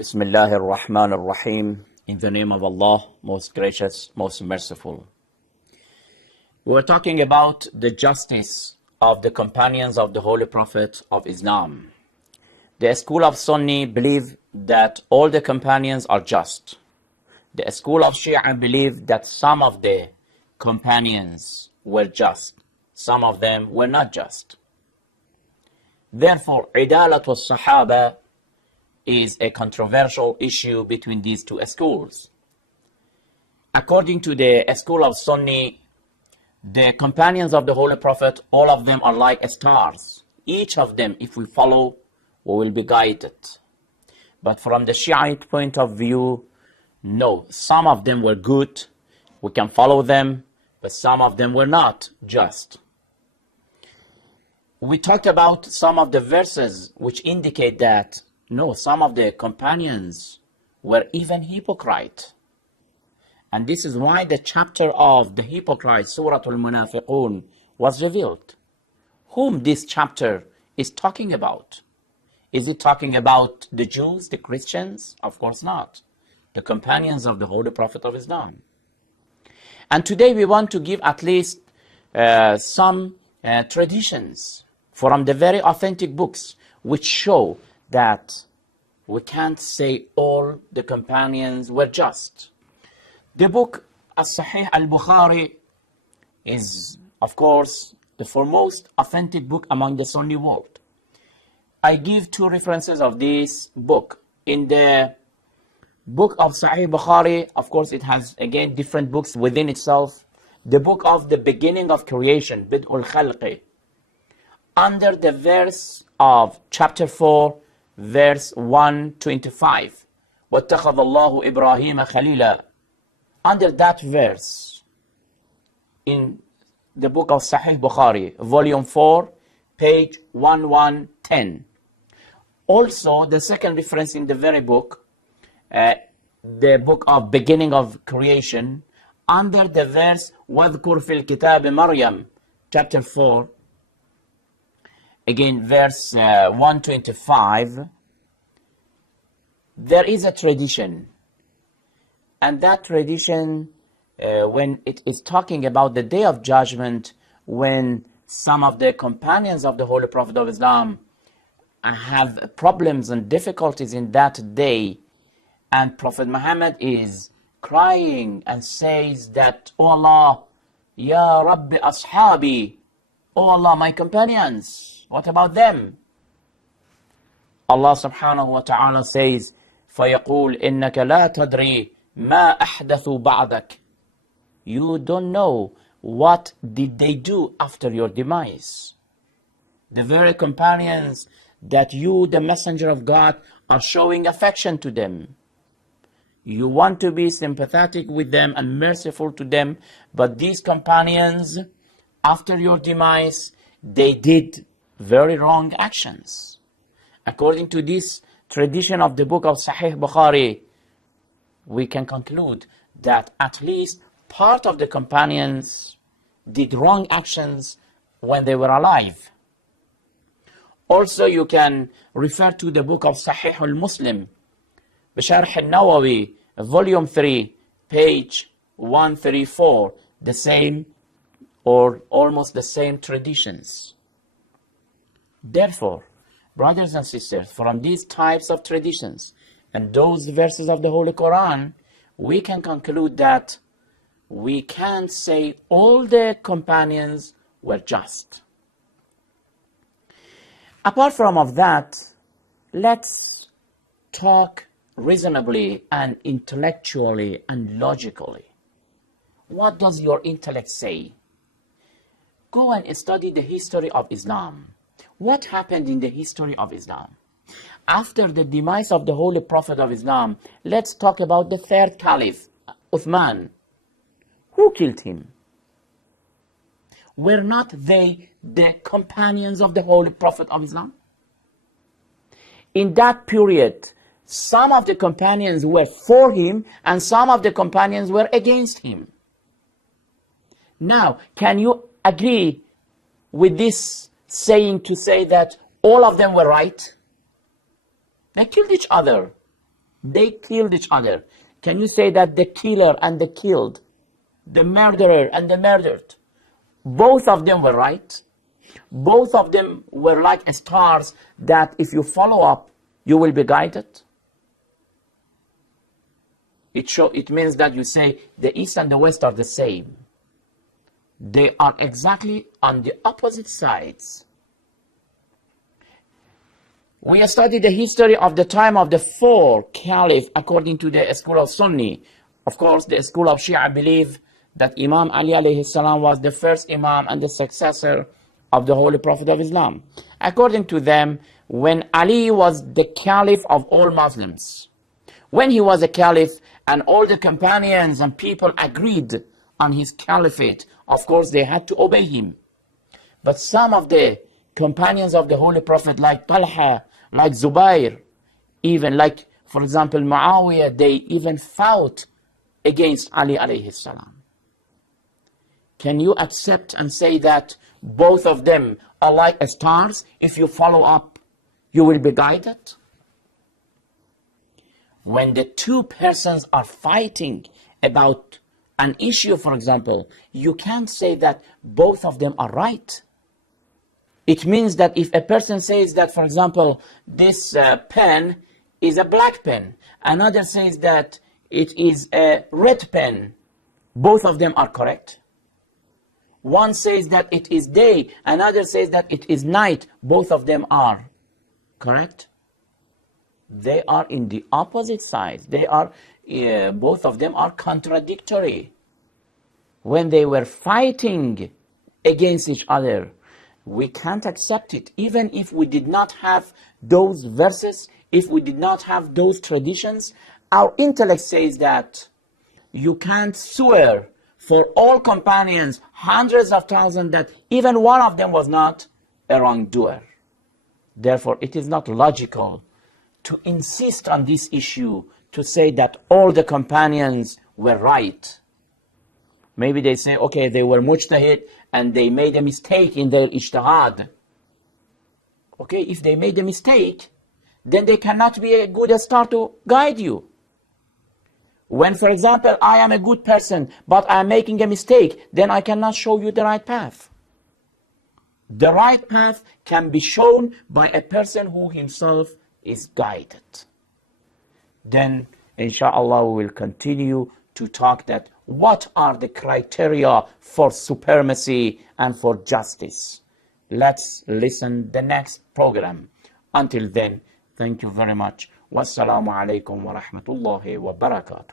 Bismillah ar-Rahman ar-Rahim. In the name of Allah, most gracious, most merciful. We were talking about the justice of the companions of the Holy Prophet of Islam. The school of Sunni believe that all the companions are just. The school of Shia believe that some of the companions were just. Some of them were not just. Therefore, Idalat al-Sahaba is a controversial issue between these two schools. According to the school of Sunni, the companions of the Holy Prophet, all of them are like stars. Each of them, if we follow, we will be guided. But from the Shiite point of view, no, some of them were good, we can follow them, but some of them were not just. We talked about some of the verses which indicate that no, some of the companions were even hypocrite. And this is why the chapter of the hypocrites, Surah Al-Munafiqun, was revealed. Whom this chapter is talking about? Is it talking about the Jews, the Christians? Of course not. The companions of the Holy Prophet of Islam. And today we want to give at least some traditions from the very authentic books which show that we can't say all the companions were just. The book As-Sahih al-Bukhari is, of course, the foremost authentic book among the Sunni world. I give two references of this book. In the book of Sahih Bukhari, of course, it has again different books within itself. The book of the beginning of creation, Bid'ul Khalqi, under the verse of chapter 4, verse 125, وَاتَّخَذَ اللَّهُ إِبْرَاهِيمَ خَلِيلًا. Under that verse, in the book of Sahih Bukhari, volume 4, page 1110. Also, the second reference in the very book, the book of beginning of creation, under the verse وَاذْكُرْ فِي الْكِتَابِ مَرْيَمْ, chapter 4, again verse 125, there is a tradition. And that tradition, when it is talking about the day of judgment, when some of the companions of the Holy Prophet of Islam have problems and difficulties in that day, and Prophet Muhammad is crying and says that, "Oh Allah, Ya Rabbi Ashabi, oh Allah, my companions, what about them?" Allah subhanahu wa ta'ala says, فَيَقُولْ إِنَّكَ لَا تَدْرِي مَا أَحْدَثُوا بَعْدَكَ. You don't know what did they do after your demise. The very companions that you, the messenger of God, are showing affection to them. You want to be sympathetic with them and merciful to them, but these companions, after your demise, they did very wrong actions. According to this tradition of the book of Sahih Bukhari, we can conclude that at least part of the companions did wrong actions when they were alive. Also, you can refer to the book of Sahih al-Muslim, Bisharh al-Nawawi, volume 3, page 134, the same or almost the same traditions. Therefore, brothers and sisters, from these types of traditions and those verses of the Holy Quran, we can conclude that we can't say all the companions were just. Apart from of that, let's talk reasonably and intellectually and logically. What does your intellect say? Go and study the history of Islam. What happened in the history of Islam? After the demise of the Holy Prophet of Islam, let's talk about the third caliph, Uthman. Who killed him? Were not they the companions of the Holy Prophet of Islam? In that period, some of the companions were for him and some of the companions were against him. Now, can you agree with this saying to say that all of them were right? They killed each other. They killed each other. Can you say that the killer and the killed, the murderer and the murdered, both of them were right? Both of them were like stars that if you follow up, you will be guided? It means that you say the East and the West are the same. They are exactly on the opposite sides. We studied the history of the time of the four caliphs according to the school of Sunni. Of course, the school of Shia believe that Imam Ali alayhi salam was the first Imam and the successor of the Holy Prophet of Islam. According to them, when Ali was the caliph of all Muslims, when he was a caliph and all the companions and people agreed on his caliphate, of course they had to obey him. But some of the companions of the Holy Prophet like Talha, like Zubair, even like, for example, Muawiyah, they even fought against Ali alayhi salam. Can you accept and say that both of them are like stars? If you follow up, you will be guided? When the two persons are fighting about an issue, for example, you can't say that both of them are right. It means that if a person says that, for example, this pen is a black pen, another says that it is a red pen, both of them are correct. One says that it is day, another says that it is night, both of them are correct. They are in the opposite sides. They are, both of them are contradictory. When they were fighting against each other, we can't accept it. Even if we did not have those verses, if we did not have those traditions, our intellect says that you can't swear for all companions, hundreds of thousands, that even one of them was not a wrongdoer. Therefore, it is not logical to insist on this issue, to say that all the companions were right. Maybe they say, okay, they were mujtahid and they made a mistake in their ijtihad. Okay, if they made a mistake, then they cannot be a good star to guide you. When, for example, I am a good person, but I am making a mistake, then I cannot show you the right path. The right path can be shown by a person who himself is guided. Then, inshallah, we will continue to talk that what are the criteria for supremacy and for justice. Let's listen the next program. Until then, thank you very much. Wassalamu alaikum wa rahmatullahi wa barakatuh.